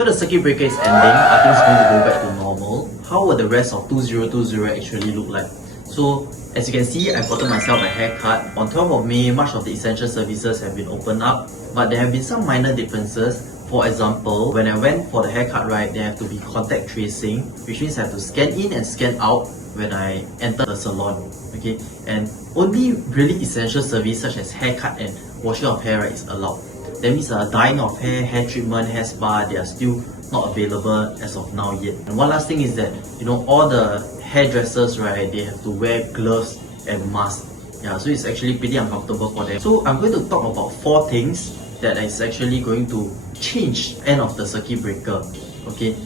So the circuit breaker is ending, are things going to go back to normal? How will the rest of 2020 actually look like? So as you can see, I've gotten myself a haircut. On 12th of May, much of the essential services have been opened up, but there have been some minor differences. For example, when I went for the haircut, right, there have to be contact tracing, which means I have to scan in and scan out when I enter the salon. Okay, and only really essential service such as haircut and washing of hair, right, is allowed. That means dyeing of hair, hair treatment, hair spa, they are still not available as of now yet. And one last thing is that, all the hairdressers, right, they have to wear gloves and masks. Yeah, so it's actually pretty uncomfortable for them. So I'm going to talk about 4 things that is actually going to change end of the circuit breaker. Okay,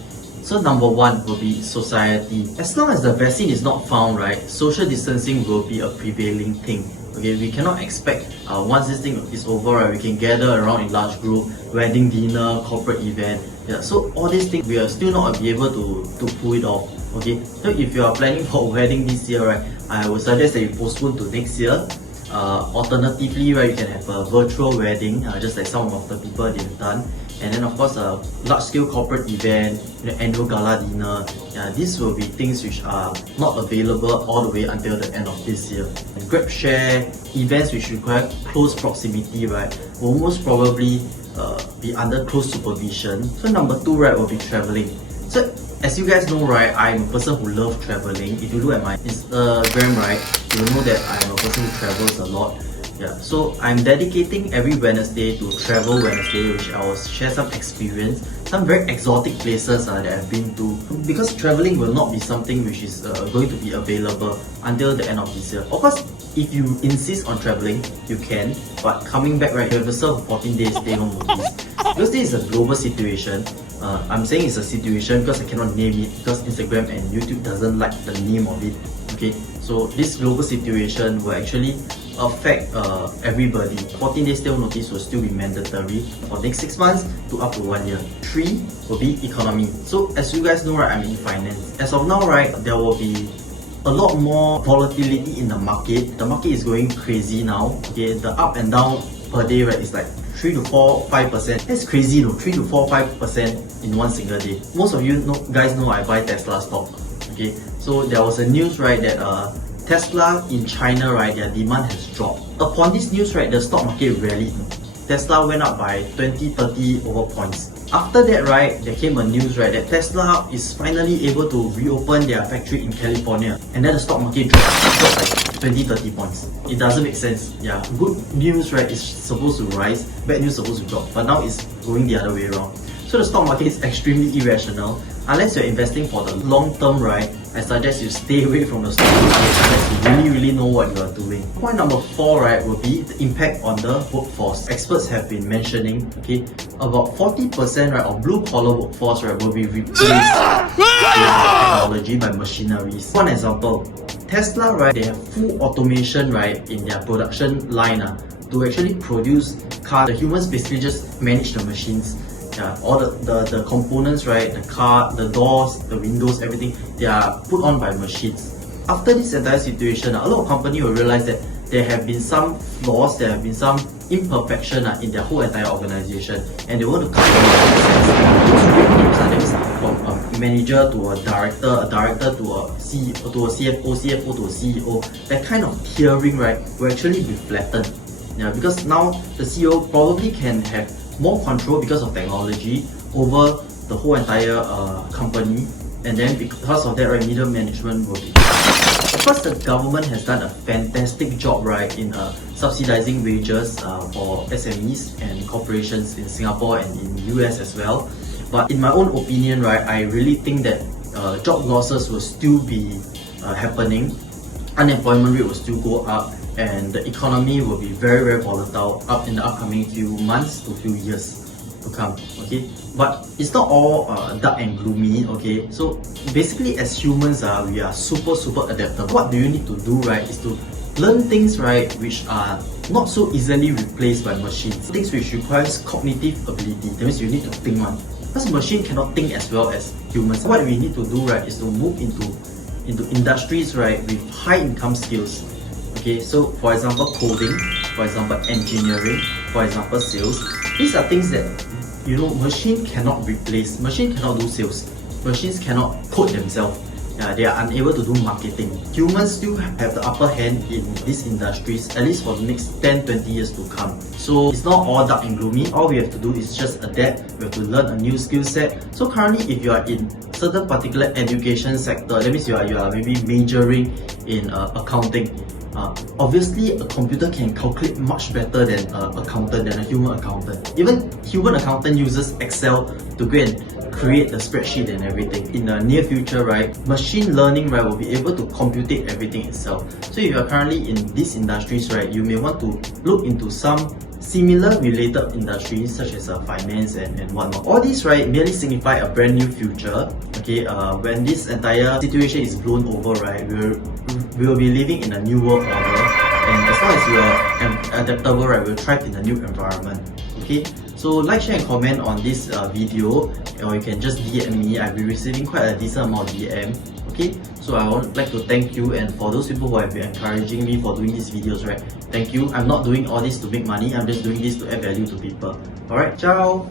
so number 1 will be society. As long as the vaccine is not found, right, social distancing will be a prevailing thing. Okay, we cannot expect once this thing is over, right, we can gather around in large group, wedding dinner, corporate event. Yeah, so all these things we are still not be able to pull it off. Okay, so if you are planning for a wedding this year, right, I would suggest that you postpone to next year. Alternatively, right, you can have a virtual wedding, just like some of the people they've done. And then of course a large-scale corporate event, annual gala dinner. These will be things which are not available all the way until the end of this year. And Grab share events which require close proximity, right, will most probably be under close supervision. So number 2, right, will be traveling. So as you guys know, right, I'm a person who loves traveling. If you look at my Instagram, right, you will know that I'm a person who travels a lot. Yeah, so I'm dedicating every Wednesday to Travel Wednesday, which I will share some experience, some very exotic places that I've been to. Because traveling will not be something which is going to be available until the end of this year. Of course, if you insist on traveling, you can, but coming back, right, you have to serve 14 days stay home notice. Because this is a global situation. I'm saying it's a situation because I cannot name it, because Instagram and YouTube doesn't like the name of it. Okay, so this global situation will actually affect everybody. 14 days stay home notice will still be mandatory for next 6 months to up to 1 year. 3 will be economy. So as you guys know, right, I'm in finance. As of now, right, there will be a lot more volatility in the market. The market is going crazy now. Okay, the up and down per day, right, is like 3 to 4, 5%. That's crazy, though. 3 to 4, 5% in one single day. Most of you guys know I buy Tesla stock. Okay, so there was a news, right, that Tesla in China, right, their demand has dropped. Upon this news, right, the stock market rallied. Tesla went up by 20-30 over points. After that, right, there came a news, right, that Tesla is finally able to reopen their factory in California, and then the stock market dropped like 20-30 points. It doesn't make sense. Yeah, good news, right, is supposed to rise, bad news is supposed to drop, but now it's going the other way around. So the stock market is extremely irrational. Unless you're investing for the long term, right, I suggest you stay away from the stock market unless you really know what you are doing. Point number 4, right, will be the impact on the workforce. Experts have been mentioning, okay, about 40%, right, of blue collar workforce, right, will be replaced by technology, by machineries. One example, Tesla, right, they have full automation, right, in their production line to actually produce cars. The humans basically just manage the machines. Yeah, all the components, right, the car, the doors, the windows, everything, they are put on by machines. After this entire situation, a lot of companies will realize that there have been some flaws, there have been some imperfection in their whole entire organization, and they want to cut down those red tapes, that is from a manager to a director to a CEO, to a CFO, CFO to a CEO. That kind of tiering, right, will actually be flattened. Yeah, because now the CEO probably can have more control because of technology over the whole entire company, and then because of that, right, middle management will be. Of course, the government has done a fantastic job, right, in subsidizing wages for SMEs and corporations in Singapore and in US as well. But in my own opinion, right, I really think that job losses will still be happening. Unemployment rate will still go up, and the economy will be very, very volatile up in the upcoming few months to few years to come. Okay, but it's not all dark and gloomy. Okay, so basically as humans, we are super adaptable. What do you need to do, right, is to learn things, right, which are not so easily replaced by machines. Things which requires cognitive ability. That means you need to think one, because machine cannot think as well as humans. What we need to do, right, is to move into industries, right, with high income skills. Okay, so for example coding, for example engineering, for example sales. These are things that machine cannot replace, machine cannot do sales, machines cannot code themselves. They are unable to do marketing. Humans still have the upper hand in these industries, at least for the next 10-20 years to come. So it's not all dark and gloomy. All we have to do is just adapt. We have to learn a new skill set. So currently, if you are in certain particular education sector, that means you are maybe majoring in accounting. Obviously, a computer can calculate much better than an accountant, than a human accountant. Even human accountant uses Excel to go and create the spreadsheet and everything. In the near future, right, machine learning, right, will be able to computate everything itself. So if you are currently in these industries, right, you may want to look into some similar related industries such as finance and whatnot. All these, right, merely signify a brand new future. Okay, when this entire situation is blown over, right, we will be living in a new world order. And as long as you are adaptable, right, we'll thrive in a new environment. Okay, so like, share and comment on this video, or you can just DM me. I've been receiving quite a decent amount of DM. Okay, so I would like to thank you, and for those people who have been encouraging me for doing these videos, right, thank you. I'm not doing all this to make money, I'm just doing this to add value to people. Alright, ciao!